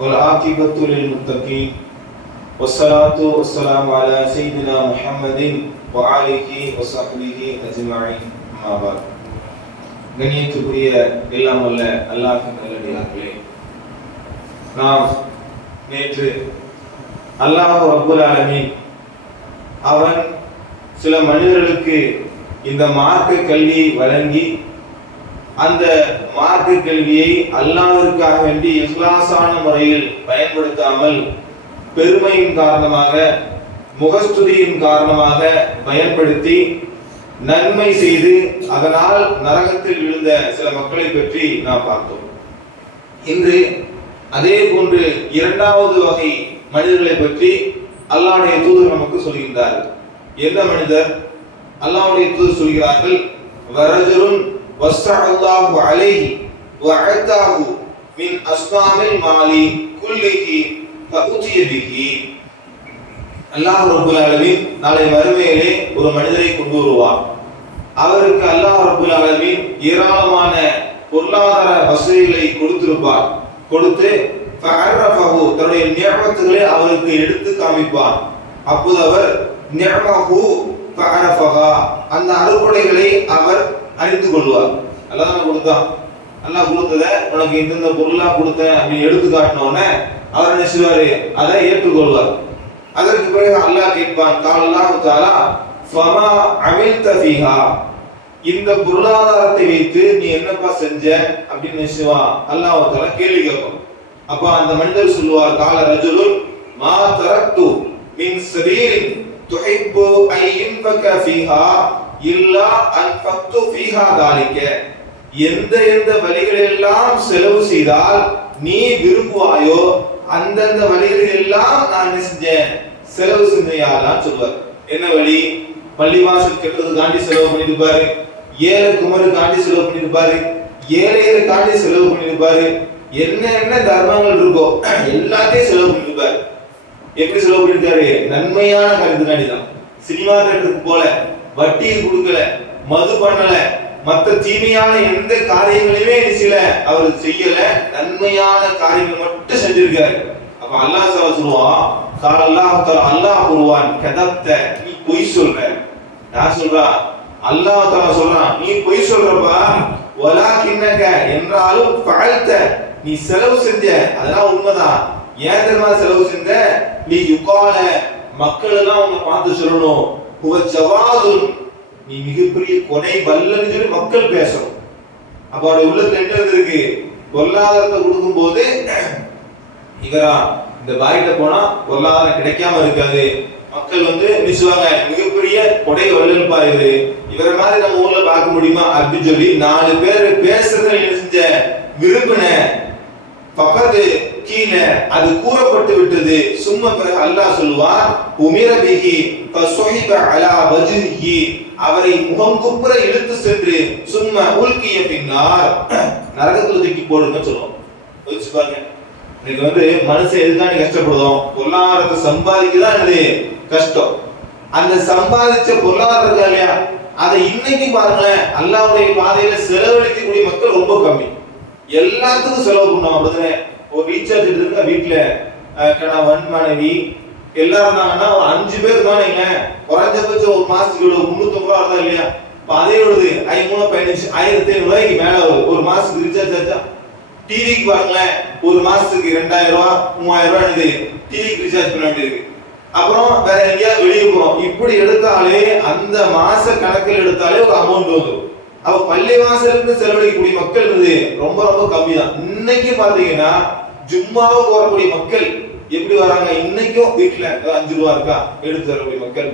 والعاقبة للمتقين والصلاة والسلام على سيدنا محمد وآله وصحبه أجمعين. أما بعد. கண்ணியத்துக்குரிய எல்லாம் வல்ல அல்லாஹ்வின் நல்லடியார்களே, நாம் நேற்று அல்லாஹ் ரப்புல் ஆலமீன் அவன் சில மனிதர்களுக்கு இந்த மார்க்க கல்வியை வழங்கி அந்த மார்க்க கல்வியை அல்லாஹ்விற்காக வேண்டி இக்லாஸான முறையில் பயன்படுத்தாமல் பெருமையின் காரணமாக முகஸ்துதியின் காரணமாக பயன்படுத்தி நன்மை செய்து அதனால் நரகத்தில் விழுந்த சில மக்களை பற்றி நாம் பார்த்தோம். இன்று அதே போன்று இரண்டாவது வகை மனிதர்களை பற்றி அல்லாஹ்வுடைய தூதர் நமக்கு சொல்கின்றார்கள். எந்த மனிதர்? அல்லாஹ்வுடைய தூதர் சொல்கிறார்கள், வரஜுலுன் வஸ்ஸஅல்லாஹு அலைஹி வஅதாஹு மின் அஸ்னாமில் மாலி குல்லிஹி ஃபஉதிய பிஹி. அல்லாஹ் ரப்பல் ஆலமீன் நாளை மறுமையிலே ஒரு மனிதரை கொண்டு வருவார். அவருக்கு அல்லாஹ் ரப்பல் ஆலமீன் ஏராளமான பொருளாதார வசதிகளை கொடுத்திருப்பார். கொடுத்து ஃபஅரஃபஹு தன்னுடைய நிஅமத்துகளை அவருக்கு எடுத்து காமிப்பார். அப்போது அவர் நிஅமஹு ஃபஅரஃபஹா அந்த அருள்கொடைகளை அவர் அறிந்து கொள்வார். அல்லாஹ் கொடுத்தான், அல்லாஹ் கொடுத்ததை உனக்கு இந்த பொருளா கொடுத்தேன் அப்படின்னு எடுத்து காட்டினோன்னே அவர் என்ன செய்வாரு? அதை ஏற்றுக்கொள்வார். அதற்கு பிறகு அல்லாஹ் கேட்பான், அல்லாஹ் தஆலா ஃபமா அமில்த ஃபீஹா, இந்த பொருளாதாரத்தை வைத்து நீ என்னப்பா செஞ்ச அப்படின்னு நினைச்சுவான். அல்லாஹ் தஆலா கேள்வி கேட்பான். அப்ப அந்த மனிதர் சொல்லுவார், கால ரஜுலுன் மா தரக்து மின் சபீரின் துஹிப்பு ஐ யுன்ஃபக ஃபீஹா இல்லா அன்ஃபக்து ஃபீஹா தாலிக, எந்த வழிகளெல்லாம் செலவு செய்தால் நீ விரும்புவாயோ அந்தந்த வழிகளில் எல்லாம் நான் செஞ்சேன், செலவு செஞ்சையாதான் சொல்வார். என்ன வழி? பள்ளிவாசல் கட்டுறதுக்காண்டி செலவு பண்ணிருப்பாரு, ஏழை குமருக்காண்டி செலவு பண்ணிருப்பாரு, ஏழைகளுக்காண்டி செலவு பண்ணிருப்பாரு, என்ன தர்மங்கள் இருக்கோ எல்லாத்தையும் செலவு பண்ணிருப்பாரு. எப்படி செலவு பண்ணிருக்காரு? நன்மையான கருத்துக்காண்டி தான். சினிமா தேட்டருக்கு போல, வட்டி கொடுக்கல, மது பண்ணல, மற்ற தீமையான எந்த காரியங்களையுமே சில அவர் செய்யல, நன்மையான காரியங்கள் மட்டும் செஞ்சிருக்காரு. அப்ப அல்லாஹ் சொல்லுவான், அல்லாஹ் கூறுவான், கதப்த, நீ பொய் சொல்ற. நான் சொல்றா? அல்லாஹ் தஆலா சொல்றான், நீ பொய் சொல்றப்பா. வலாகின்னக என்றாலும் ஃபஅல்த, நீ செலவு செஞ்ச, அதெல்லாம் உண்மைதான். ஏன் தெரியுமா செலவு செஞ்ச? நீ யுகால, மக்கள் எல்லாம் உன்னை பார்த்து சொல்லணும், ஹுவ ஜவாதுன், நீ மிகப்பெரிய கொடை வல்லன்னு சொல்லி மக்கள் பேசணும். அப்ப அவருடைய உள்ளத்துல என்ன இருக்கு? பொருளாதாரத்தை கொடுக்கும் போது இவரா இந்த பாய்கிட்ட போனா பொருளாதாரம் கிடைக்காம இருக்காது, மக்கள் நினைச்சுவாங்க மிகப்பெரிய கொடை வல்லல் பாரு, இவரை மாதிரி நம்ம ஊர்ல பார்க்க முடியுமா அப்படின்னு சொல்லி 4 பேர் பேசுறத என்ன செஞ்ச? விரும்பின. பக்கத்து கீழே அது கூறப்பட்டு விட்டது. சும்மா பிறகு அல்லாஹ் சொல்லுவான், உமிர பிஹி ஃபஸஹிப அலா வஜ்ஹி, அவரை முகங்குப்புற இழுத்து சென்று சும்மா உல்கிய பின்னார், நரகத்துல தூக்கி போடுங்க சொல்லுவோம். யோசிச்சு பாருங்க. இன்னைக்கு மனுஷன் எதுக்காண்டி கஷ்டப்படுதோம்? பொருளாதாரத்தை சம்பாதிக்கதான் என்னது கஷ்டம். அந்த சம்பாதிச்ச பொருளாதாரம் இருக்கா இல்லையா, அதை இன்னைக்கு பாருங்களேன், அல்லாஹ்வுடைய பாதையில செலவழிக்கக்கூடிய மக்கள் ரொம்ப கம்மி. எல்லாத்துக்கும் செலவு பண்ணுவோம். அப்படிதானே? ஒரு ரீசார்ஜ் எடுத்துருக்கா, வீட்டுல கணவன் மனைவி எல்லாரும் இருந்தாங்கன்னா ஒரு 5 பேர் தானே, குறைஞ்சபட்சம் ஒரு மாசத்துக்கு 350 ரூபா இருந்தா இல்லையா? அதே விடுது 15 1500 ரூபாய்க்கு மேல ஒரு மாசத்துக்கு ரீசார்ஜ் ஆச்சா? டிவிக்கு பாருங்களேன், ஒரு மாசத்துக்கு 2000 ரூபா 3000 ரூபாய் டிவிக்கு ரீசார்ஜ் பண்ண வேண்டியிருக்கு. அப்புறம் வேற எங்கேயாவது வெளியே போறோம், இப்படி எடுத்தாலே அந்த மாச கணக்கில் எடுத்தாலே ஒரு அமௌண்ட் வந்துடும். அப்ப பள்ளிவாசலுக்கு செலவழிக்கக்கூடிய மக்கள் ரொம்ப ரொம்ப கம்மி தான். இன்னைக்கு பாத்தீங்கன்னா ஜும்மாவுக்கு வரக்கூடிய மக்கள் எப்படி வராங்க? இன்னைக்கும் வீட்டுல 5 ரூபா இருக்கா எடுத்து வரக்கூடிய மக்கள்,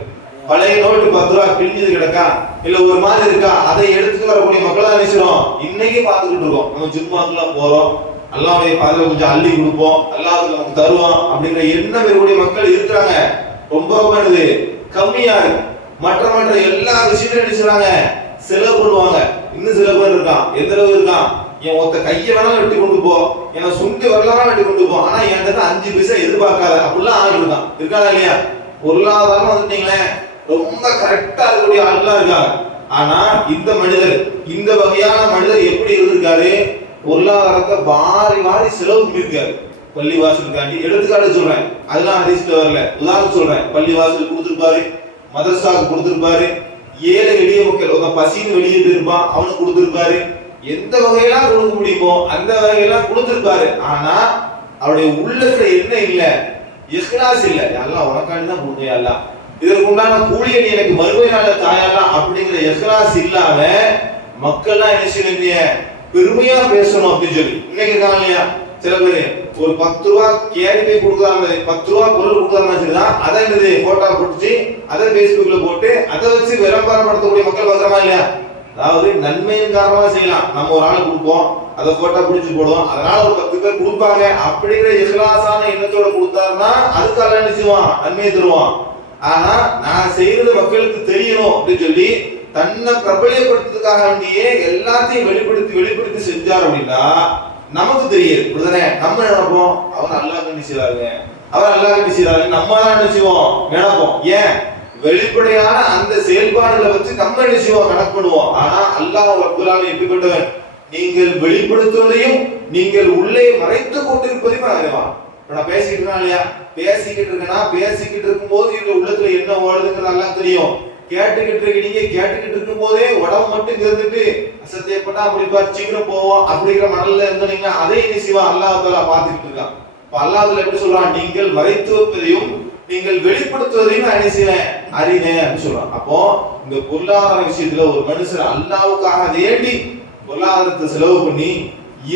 பழைய நோட்டு 10 ரூபா கிழிஞ்சது கிடக்கா, இல்ல ஒரு மாதிரி இருக்கா, அதை எடுத்துட்டு வரக்கூடிய மக்கள் தான் நினைச்சிடும். இன்னைக்கு பாத்துக்கிட்டு இருக்கோம். நம்ம ஜும்மாக்கெல்லாம் போறோம், அல்லாஹ்வுடைய பாதையில கொஞ்சம் அள்ளி கொடுப்போம், அல்லாஹ் நமக்கு தருவான் அப்படிங்கிற எண்ணம் இருக்கக்கூடிய மக்கள் இருக்கிறாங்க. ரொம்ப ரொம்ப கம்மியா இருக்கு. மற்ற எல்லா விஷயத்தையும் நினைச்சுறாங்க, செலவு பண்ணுவாங்க. இன்னும் சில பேர் இருக்கான், எந்த அளவு இருக்கான், என் ஒத்த கையை வேணாலும் வெட்டி கொண்டு போ, என்ன சுண்டி வரலாம் வெட்டி கொண்டு போ, ஆனா என்கிட்ட 5 பைசா எதிர்பார்க்காத அப்படிலாம் ஆள் இருக்கான். இருக்கானா இல்லையா? பொருளாதாரம் வந்துட்டீங்களே ரொம்ப கரெக்டா இருக்கக்கூடிய ஆள்லாம் இருக்காங்க. ஆனா இந்த மனிதர், இந்த வகையான மனிதர் எப்படி இருந்திருக்காரு? பொருளாதாரத்தை வாரி வாரி செலவு பண்ணிருக்காரு. பள்ளிவாசலுக்காண்டி எடுத்துக்காட்டு சொல்றேன், அதெல்லாம் ஹதீஸ்ல வரல, உதாரணம் சொல்றேன். பள்ளிவாசல் கொடுத்திருப்பாரு, மதரசாவுக்கு கொடுத்திருப்பாரு, ஏழை எளிய மக்கள் ஒரு பசின்னு வெளியே போயிருப்பான் அவனுக்கு கொடுத்திருப்பாரு, எந்த வகையெல்லாம் கொடுக்க முடியுமோ அந்த வகையெல்லாம் கொடுத்திருப்பாரு. ஆனா அவருடைய உள்ளத்துல என்ன இல்ல, இஹ்லாஸ் இல்ல. எல்லாம் உனக்காண்டி தான் கொடுங்க, எல்லாம் இதற்கு உண்டான கூலியை நீ எனக்கு மறுமை நாள தாயலாம் அப்படிங்கிற இஹ்லாஸ் இல்லாம மக்கள்லாம் என்ன செய்யறீங்க, பெருமையா பேசணும் அப்படின்னு சொல்லி இன்னைக்கு இருக்காங்க இல்லையா. சில பேரு ஒரு 10 ரூபா கேரி போய் கொடுக்குறாங்க, 10 ரூபா பொருள் கொடுக்குறாங்கன்னு சொல்லிதான் அதை என்னது போட்டோ பிடிச்சி அதை பேஸ்புக்ல போட்டு அதை வச்சு விளம்பரப்படுத்தக்கூடிய மக்கள் பார்க்கறமா இல்லையா. அதாவது நன்மையின் காரணமா செய்யலாம், நம்ம ஒரு ஆள் கொடுப்போம், அதை போட்டோ பிடிச்சி போடுவோம், அதனால ஒரு 10 பேர் கொடுப்பாங்க அப்படிங்கிற இஹ்லாஸான எண்ணத்தோட கொடுத்தாருன்னா அதுக்கு அல்ல நிச்சயமா நன்மையை தருவான். ஆனா நான் செய்யறது மக்களுக்கு தெரியணும் அப்படின்னு சொல்லி தன்னை பிரபலியப்படுத்துறதுக்காக வேண்டியே எல்லாத்தையும் வெளிப்படுத்தி செஞ்சார் அப்படின்னா நமக்கு தெரியாது. இப்படிதானே நம்ம நினைப்போம், அவர் அல்லாஹ் கண்டி செய்றாங்க, அவர் அல்லாஹ் கண்டி செய்றாங்க, நம்ம தான் நினைச்சுவோம் நினைப்போம். ஏன் வெளிப்படையான அந்த செயல்பாடுகளை வச்சு நம்ம நினைச்சுவோம் கணக்கு பண்ணுவோம். ஆனா அல்லாஹ் ரப்பல் ஆலமீன் எப்படிப்பட்டவன், நீங்கள் வெளிப்படுத்துவதையும் நீங்கள் உள்ளே மறைத்து கொண்டிருப்பதையும் அறிவான். நான் பேசிக்கிட்டு இருக்கேன் இல்லையா, பேசிக்கிட்டு இருக்கும்போது எங்க உள்ளத்துல என்ன ஓடுதுங்கிறது எல்லாம் தெரியும். கேட்டுக்கிட்டு இருக்கீங்க, கேட்டுக்கிட்டு இருக்கும் போதே உடம்பு மட்டும் இருந்துட்டு அசத்தியப்பட்டா அப்படி பார்த்து சீக்கிரம் போவோம் அப்படிங்கிற மணல்ல இருந்தீங்கன்னா அதே நிச்சயமா அல்லாஹ் தஆலா பார்த்துக்கிட்டு இருக்கான். இப்ப அல்லாஹ் தஆலா எப்படி சொல்றான், நீங்கள் மறைத்து வைப்பதையும் நீங்கள் வெளிப்படுத்துவதையும் நான் நினைச்சேன் அறிவேன் அப்படின்னு சொல்றான். அப்போ இந்த பொருளாதார விஷயத்துல ஒரு மனுஷர் அல்லாஹ்வுக்காக வேண்டி பொருளாதாரத்தை செலவு பண்ணி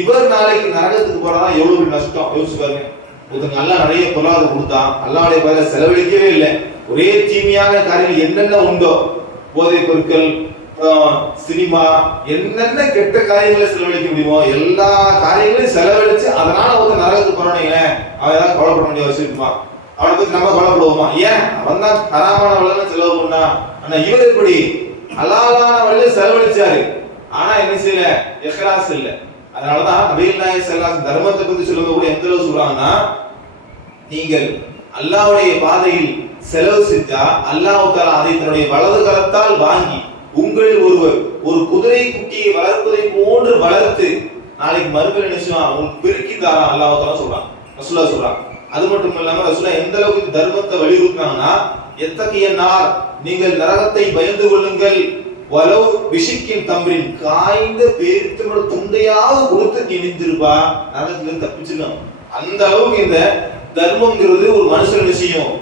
இவர் நாளைக்கு நரகத்துக்கு போறதா எவ்வளவு நஷ்டம் யோசிச்சு பாருங்க. ஒருத்தங்க அல்லாஹ் நிறைய பொருளாதாரம் கொடுத்தான், அல்லாஹ்வுடைய பேர்ல செலவழிக்கவே இல்லை, ஒரே தீமையான காரியங்கள் என்னென்ன உண்டோ, போதை பொருட்கள், சினிமா, என்னென்ன கெட்ட காரியங்களை செலவழிக்க முடியுமோ எல்லா காரியங்களையும் செலவழிச்சு அதனால ஒருத்தர் நரகத்துக்கு போறானீங்களே அவன் ஏதாவது கவலைப்பட வேண்டிய அவசியம் இருக்குமா? அவனை பத்தி நம்ம கவலைப்படுவோமா? ஏன் அவன் தான் ஹராமான வழியில செலவு பண்ணா, ஆனா இவர் எப்படி ஹலாலான வழியில செலவழிச்சாரு, ஆனா என்ன செய்யல, இஹ்லாஸ் இல்ல. அதனாலதான் நபிகள் நாயகம் ஸல்லல்லாஹு அலைஹி வஸல்லம் தர்மத்தை பத்தி சொல்லும்போது எந்த அளவு சொல்றாங்கன்னா, நீங்கள் அல்லாஹ்வுடைய பாதையில் செலவு செஞ்சா அல்லாஹ் தஆலா அதை தன்னுடைய வலது கரத்தால் வாங்கி உங்களில் ஒருவர் ஒரு குதிரை குட்டியை வளர்ப்பதை போன்று வளர்த்து நாளைக்கு மறுமையில் நிச்சயம் உங்களுக்கு பெருக்கி தாரா அல்லாஹ் தஆலா சொல்றான், ரசூலுல்லாஹ் சொல்றான். அது மட்டும் இல்லாம ரசூலுல்லாஹ் எந்த அளவுக்கு தர்மத்தை வலியுறுத்தினாங்கன்னா, எத்தகைய நார் நீங்கள் நரகத்தை பயந்து கொள்ளுங்கள், வலவு பிஷிக்கின் தம்ரின் காய்ந்த பேரித்தோட துண்டையாவது கொடுத்து நீ நின்றுப்பா நரகத்திலிருந்து தப்பிச்சிடலாம். அந்த அளவுக்கு இந்த தர்மம்ங்கிறது ஒரு மனுஷன் விஷயம்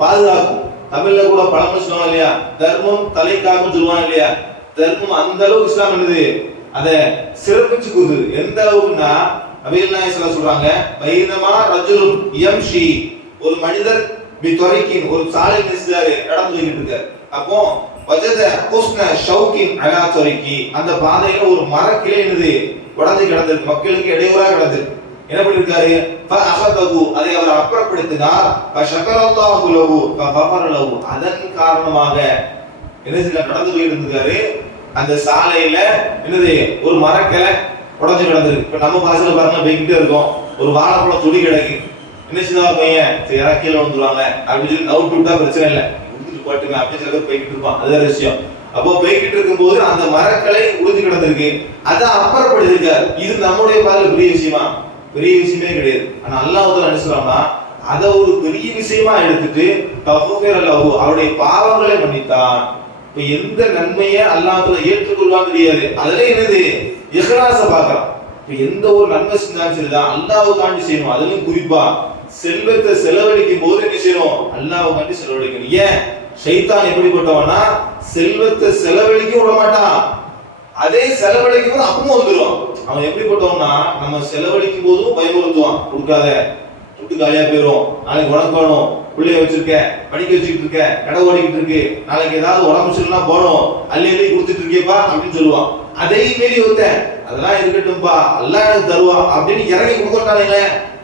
பாதுகாக்கும். தமிழ்ல கூட பழமொழி சொல்லுவாங்க இல்லையா, தர்மம் தலைக்காகும் சொல்லுவாங்க இல்லையா. தர்மம் அந்த அளவுக்கு இஸ்லாம் என்னது அதை சிறப்பிச்சு கொடுக்குது. எந்த அளவுக்குன்னா நபிகள் நாயகம் ஸல்லல்லாஹு அலைஹி வஸல்லம் சொல்றாங்க, பைனமா ரஜுலுன் யம்ஷி, ஒரு மனிதர் பித்வரிக்கின் ஒரு சாலை நிறுத்தாரு நடந்து போயிட்டு இருக்காரு. அப்போ வஜத ஹுஸ்ன ஷௌகின் அலா தரிகி, அந்த பாதையில ஒரு மரக்கிளை என்னது உடைஞ்சு கிடந்திருக்கு, மக்களுக்கு இடையூறா கிடந்திருக்கு. என்ன பண்ணிருக்காரு, ஃபஅஹதஹு, அதை அவர் அப்புறப்படுத்தினார், ஃபஷகரல்லாஹு லஹு ஃபகஃபர லஹு, அதன் காரணமாக என்ன செய்ய நடந்து போயிட்டு இருக்காரு. அந்த சாலையில என்னது ஒரு மரக்கிளை உடைஞ்சு கிடந்திருக்கு. இப்ப நம்ம பாசல பாருங்க போய்கிட்டே இருக்கோம், ஒரு வாழைப்பழம் துடி கிடக்கு, என்ன செய்தா பையன் சரி கீழே வந்துருவாங்க அப்படின்னு சொல்லி நவுட்டு விட்டா பிரச்சனை இல்லை, உடுத்துட்டு போட்டுங்க அப்படின்னு சில பேர் போய்கிட்டு இருப்பான், அது வேற விஷயம். அப்போ போய்கிட்டு இருக்கும் போது அந்த மரக்கிளை உறுதி கிடந்திருக்கு, அதை அப்புறப்படுத்திருக்காரு. இது நம்முடைய பாதையில பெரிய விஷயமா? பெரிய விஷயமே கிடையாது. ஆனா அல்லாஹ் தஆலா என்ன சொல்றான்னா, அதை ஒரு பெரிய விஷயமா எடுத்துட்டு தஃபீர் அல்லாஹு, அவருடைய பாவங்களை மன்னித்தான். இப்ப எந்த நன்மையை அல்லாஹ் தஆலா ஏற்றுக்கொள்வான்னு தெரியாது, அதுல என்னது இஹ்லாஸ பார்க்கறான். இப்ப எந்த ஒரு நன்மை செஞ்சாலும் சரிதான் அல்லாஹ்வுக்காண்டி செய்யணும். அதுலயும் குறிப்பா செல்வத்தை செலவழிக்கும் போது என்ன செய்யணும், அல்லாஹ்வுக்காண்டி செலவழிக்கணும். ஏன் ஷைத்தான் எப்படிப்பட்டவனா, செல்வத்தை செலவழிக்க விட மாட்டான், அதே செலவழிக்கும் போது அப்பவும் வந்துடும். அவன் எப்படிப்பட்டவனா, நம்ம செலவழிக்கும் போதும் பயமுறுத்துவான், கொடுக்காத துட்டு காலியா போயிடும், நாளைக்கு உனக்கு வேணும், பிள்ளைய வச்சிருக்க, படிக்க வச்சுக்கிட்டு இருக்க, கடை ஓடிக்கிட்டு இருக்கு, நாளைக்கு ஏதாவது உடம்பு சரியில்லைனா போனோம், அள்ளி அள்ளி கொடுத்துட்டு இருக்கேப்பா அப்படின்னு சொல்லுவான். அதே மாரி ஒருத்தன் அதெல்லாம் இருக்கட்டும்பா அல்லாஹ் எனக்கு தருவான் அப்படின்னு இறங்கி கொடுக்கட்டானே,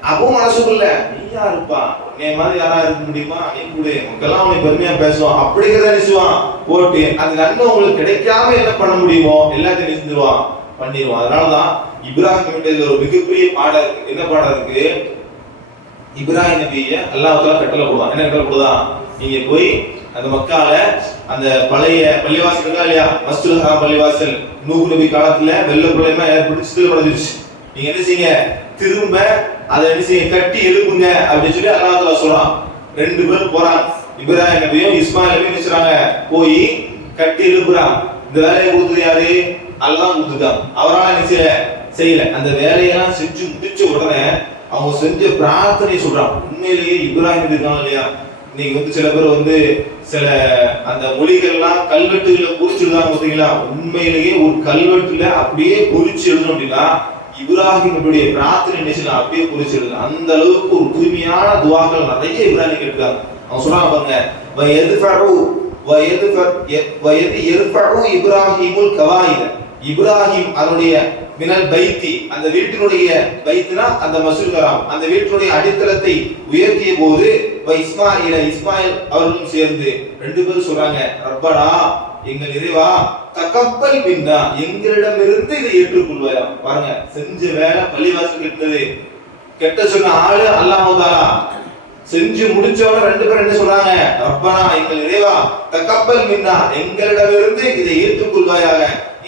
அப்பவும் மனசுக்குள்ள நீ யாருப்பா, நீ மாதிரி யாரா இருக்க முடியுமா, நீ கூட மக்கள்லாம் அவனை பெருமையா பேசுவான் அப்படிங்கிறத நினைச்சுவான் போட்டு அந்த நன்மை உங்களுக்கு கிடைக்காம என்ன பண்ண முடியுமோ எல்லாத்தையும் நினைச்சிருவான் பண்ணிடுவான். அதனாலதான் இப்ராஹிம் கிட்ட ஒரு மிகப்பெரிய பாடம் இருக்கு. என்ன பாடம் இருக்கு, இப்ராஹிம் நபியை அல்லாஹ் தஆலா கட்டளை போடுவான். என்ன கட்டளை போடுதான், நீங்க போய் அந்த மக்கால அந்த பழைய பள்ளிவாசல் இருக்கா இல்லையா, மஸ்ஜிதுல் ஹராம் பள்ளிவாசல் நூஹ் நபி காலத்துல வெள்ள பிரளயமா ஏற்பட்டு சிதிலமடைஞ்சிருச்சு. நீங்க என்ன செய்யுங்க, திரும்ப அதை என்ன செய்ய, கட்டி எழுப்புங்க அப்படின்னு சொல்லி அல்லாஹ் தஆலா சொல்றான். 2 பேர் போறாங்க, இப்ராஹிம் நபியும் இஸ்மாயில் நபியும் நினைச்சாங்க, போய் கட்டி எழுப்புறாங்க. இந்த வேலையை கொடுத்தது யாரு? அல்லாஹ் கொடுத்துட்டான். அவரால் என்ன செய்யல. அந்த வேலையெல்லாம் செஞ்சு முடிச்ச உடனே அவங்க செஞ்ச பிரார்த்தனை சொல்றாங்க. உண்மையிலேயே இப்ராஹிம் இருக்காங்க இல்லையா, இன்னைக்கு சில பேர் சில அந்த மொழிகள்லாம் கல்வெட்டுகளை குறிச்சிருந்தாங்க பார்த்தீங்களா, உண்மையிலேயே ஒரு கல்வெட்டுல அப்படியே குறிச்சு எழுதணும் அப்படின்னா இப்ராஹிமுடைய பிரார்த்தனை நினைச்சு அப்படியே குறிச்சு எழுதணும். அந்த அளவுக்கு ஒரு தூய்மையான துவாக்கள் நிறைய இப்ராஹிம் கேட்டாங்க. அவங்க சொல்றாங்க பாருங்க, இப்ராஹிமுல் கவாயித, இப்ராஹிம் அதனுடைய மினல் பைத்தி, அந்த வீட்டினுடைய பைத்னா அந்த மஸ்ஜிதுல் ஹராம், அந்த வீட்டினுடைய அடித்தளத்தை உயர்த்திய போது இஸ்மாயில் அவர்களும் சேர்ந்து 2 பேரும் சொல்றாங்க, ரப்பனா எங்கள் இறைவா, தகப்பல் மின்னா எங்களிடமிருந்து இதை ஏற்றுக்கொள்வாயா. பாருங்க, செஞ்ச வேலை பள்ளிவாசல் கெட்டது, கெட்ட சொன்ன ஆளு அல்லாஹ் தஆலா. செஞ்சு முடிச்சவங்க 2 பேரும் என்ன சொல்றாங்க, ரப்பனா எங்கள் இறைவா, தகப்பல் மின்னா எங்களிடமிருந்து இதை ஏற்றுக்கொள்வாயாக,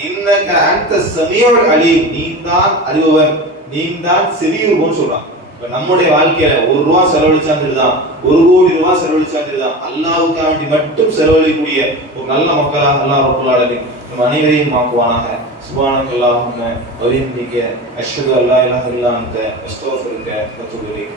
இன்னக அன்த ஸமீஉல் அலீம், நீதான் அறிபவன், நீதான் செவியுறுபவன் சொல்றான். இப்ப நம்முடைய வாழ்க்கையில 1 ரூபாய் செலவழிச்சாந்துதான், 1 கோடி ரூபாய் செலவழிச்சாந்துதான், அல்லாஹ்வுக்காக வேண்டி மட்டும் செலவழிக்கக்கூடிய ஒரு நல்ல மக்களாக அல்லாஹ் ரப்பல் ஆலமீன் நம் அனைவரையும் ஆக்குவானாக. சுப்ஹானல்லாஹும்ம வ பிஹம்திக அஷ்ஹது அல்லா இலாஹா இல்லா அன்த அஸ்தக்ஃபிருக வ அத்தூபு இலைக்.